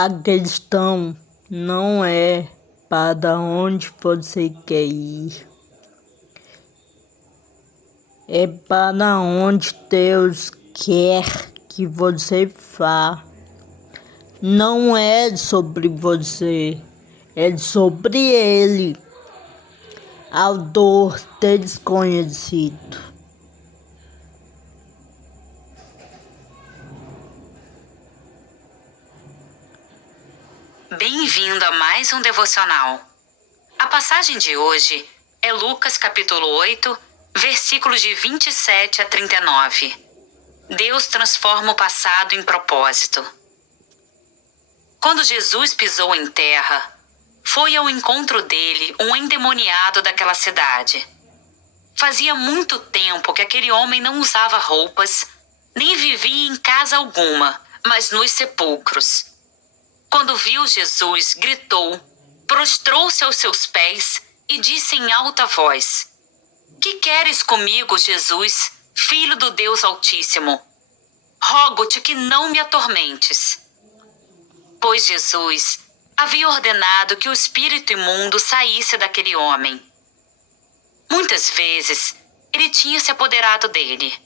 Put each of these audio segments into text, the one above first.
A questão não é para onde você quer ir, é para onde Deus quer que você vá. Não é sobre você, é sobre Ele, autor desconhecido. Bem-vindo a mais um devocional. A passagem de hoje é Lucas capítulo 8, versículos de 27 a 39. Deus transforma o passado em propósito. Quando Jesus pisou em terra, foi ao encontro dele um endemoniado daquela cidade. Fazia muito tempo que aquele homem não usava roupas, nem vivia em casa alguma, mas nos sepulcros. Quando viu Jesus, gritou, prostrou-se aos seus pés e disse em alta voz: "Que queres comigo, Jesus, Filho do Deus Altíssimo? Rogo-te que não me atormentes." Pois Jesus havia ordenado que o espírito imundo saísse daquele homem. Muitas vezes, ele tinha se apoderado dele,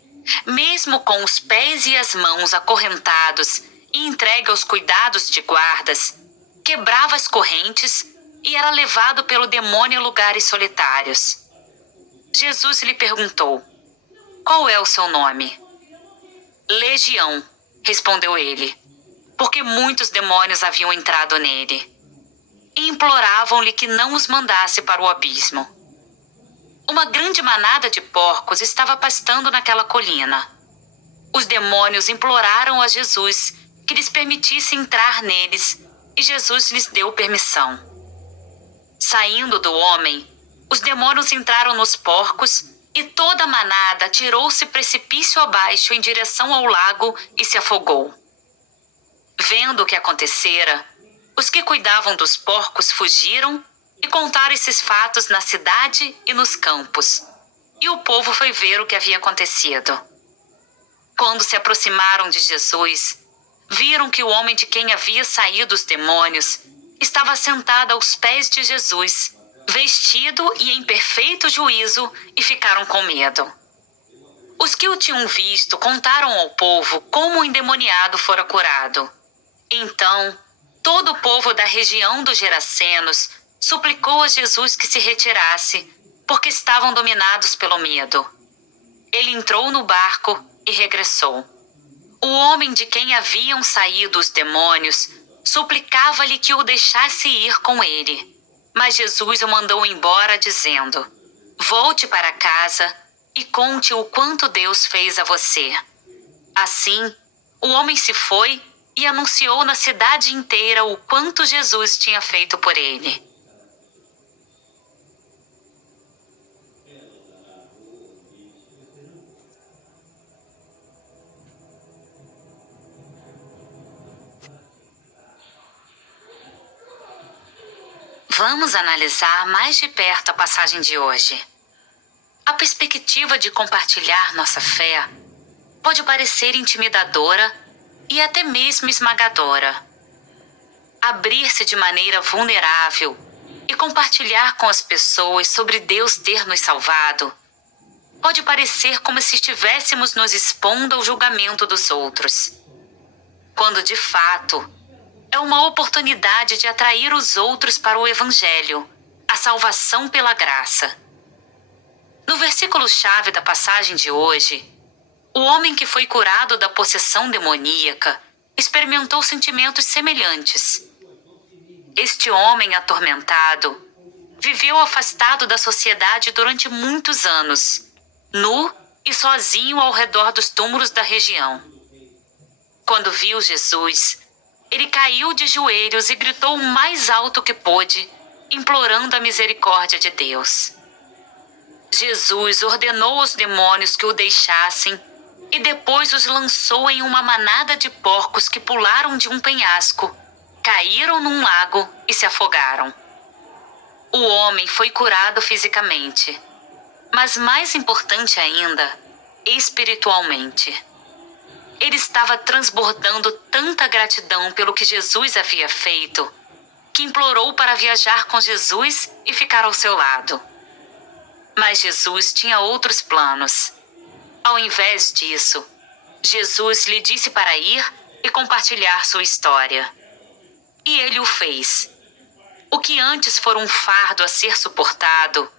mesmo com os pés e as mãos acorrentados e entregue aos cuidados de guardas, quebrava as correntes e era levado pelo demônio a lugares solitários. Jesus lhe perguntou: "Qual é o seu nome?" "Legião", respondeu ele, porque muitos demônios haviam entrado nele. E imploravam-lhe que não os mandasse para o abismo. Uma grande manada de porcos estava pastando naquela colina. Os demônios imploraram a Jesus que lhes permitisse entrar neles, e Jesus lhes deu permissão. Saindo do homem, os demônios entraram nos porcos e toda a manada atirou-se precipício abaixo em direção ao lago e se afogou. Vendo o que acontecera, os que cuidavam dos porcos fugiram e contaram esses fatos na cidade e nos campos, e o povo foi ver o que havia acontecido. Quando se aproximaram de Jesus, viram que o homem de quem havia saído os demônios estava sentado aos pés de Jesus, vestido e em perfeito juízo, e ficaram com medo. Os que o tinham visto contaram ao povo como o endemoniado fora curado. Então, todo o povo da região dos Gerasenos suplicou a Jesus que se retirasse, porque estavam dominados pelo medo. Ele entrou no barco e regressou. O homem de quem haviam saído os demônios suplicava-lhe que o deixasse ir com ele. Mas Jesus o mandou embora, dizendo: "Volte para casa e conte o quanto Deus fez a você." Assim, o homem se foi e anunciou na cidade inteira o quanto Jesus tinha feito por ele. Vamos analisar mais de perto a passagem de hoje. A perspectiva de compartilhar nossa fé pode parecer intimidadora e até mesmo esmagadora. Abrir-se de maneira vulnerável e compartilhar com as pessoas sobre Deus ter nos salvado pode parecer como se estivéssemos nos expondo ao julgamento dos outros, quando de fato é uma oportunidade de atrair os outros para o Evangelho, a salvação pela graça. No versículo-chave da passagem de hoje, o homem que foi curado da possessão demoníaca experimentou sentimentos semelhantes. Este homem atormentado viveu afastado da sociedade durante muitos anos, nu e sozinho ao redor dos túmulos da região. Quando viu Jesus, ele caiu de joelhos e gritou o mais alto que pôde, implorando a misericórdia de Deus. Jesus ordenou aos demônios que o deixassem e depois os lançou em uma manada de porcos que pularam de um penhasco, caíram num lago e se afogaram. O homem foi curado fisicamente, mas mais importante ainda, espiritualmente. Ele estava transbordando tanta gratidão pelo que Jesus havia feito, que implorou para viajar com Jesus e ficar ao seu lado. Mas Jesus tinha outros planos. Ao invés disso, Jesus lhe disse para ir e compartilhar sua história. E ele o fez. O que antes fora um fardo a ser suportado,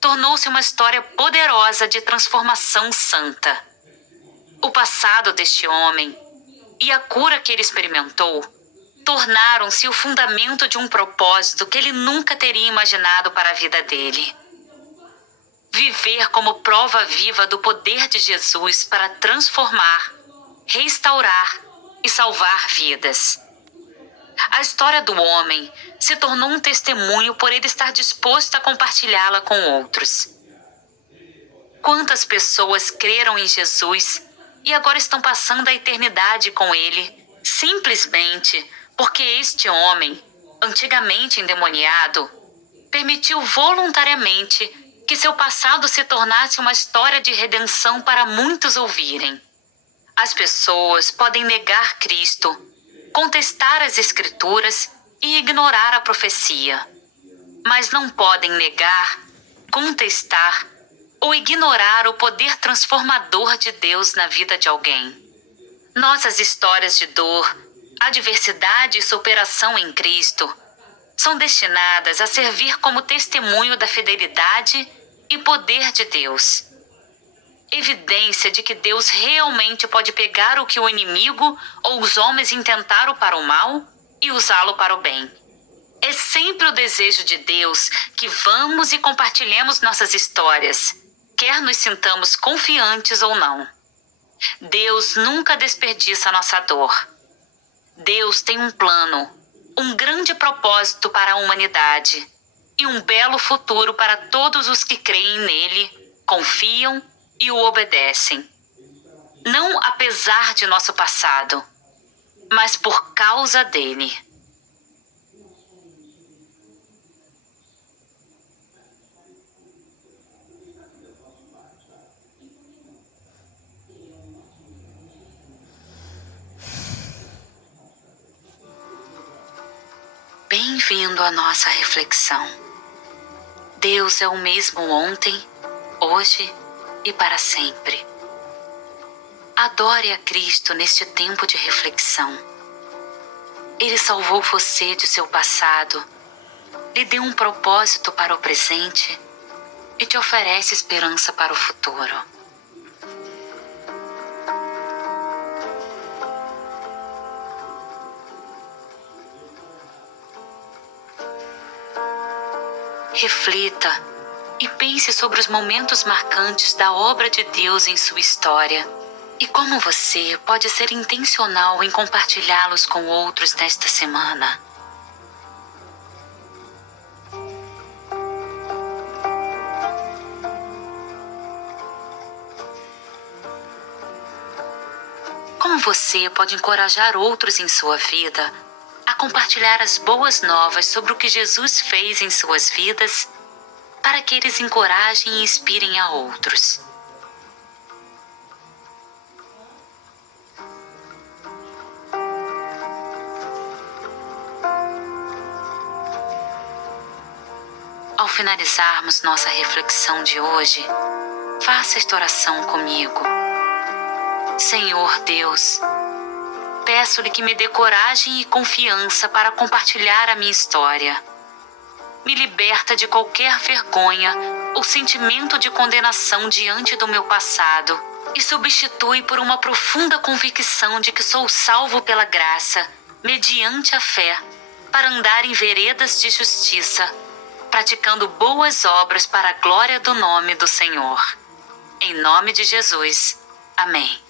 tornou-se uma história poderosa de transformação santa. O passado deste homem e a cura que ele experimentou tornaram-se o fundamento de um propósito que ele nunca teria imaginado para a vida dele. Viver como prova viva do poder de Jesus para transformar, restaurar e salvar vidas. A história do homem se tornou um testemunho por ele estar disposto a compartilhá-la com outros. Quantas pessoas creram em Jesus e agora estão passando a eternidade com ele, simplesmente porque este homem, antigamente endemoniado, permitiu voluntariamente que seu passado se tornasse uma história de redenção para muitos ouvirem. As pessoas podem negar Cristo, contestar as Escrituras e ignorar a profecia, mas não podem negar, contestar ou ignorar o poder transformador de Deus na vida de alguém. Nossas histórias de dor, adversidade e superação em Cristo são destinadas a servir como testemunho da fidelidade e poder de Deus. Evidência de que Deus realmente pode pegar o que o inimigo ou os homens intentaram para o mal e usá-lo para o bem. É sempre o desejo de Deus que vamos e compartilhemos nossas histórias, quer nos sintamos confiantes ou não. Deus nunca desperdiça nossa dor. Deus tem um plano, um grande propósito para a humanidade e um belo futuro para todos os que creem nele, confiam e o obedecem. Não apesar de nosso passado, mas por causa dele. Bem-vindo à nossa reflexão. Deus é o mesmo ontem, hoje e para sempre. Adore a Cristo neste tempo de reflexão. Ele salvou você de seu passado, lhe deu um propósito para o presente e te oferece esperança para o futuro. Reflita e pense sobre os momentos marcantes da obra de Deus em sua história e como você pode ser intencional em compartilhá-los com outros nesta semana. Como você pode encorajar outros em sua vida a compartilhar as boas novas sobre o que Jesus fez em suas vidas, para que eles encorajem e inspirem a outros. Ao finalizarmos nossa reflexão de hoje, faça esta oração comigo. Senhor Deus, peço-lhe que me dê coragem e confiança para compartilhar a minha história. Me liberta de qualquer vergonha ou sentimento de condenação diante do meu passado e substitui por uma profunda convicção de que sou salvo pela graça, mediante a fé, para andar em veredas de justiça, praticando boas obras para a glória do nome do Senhor. Em nome de Jesus. Amém.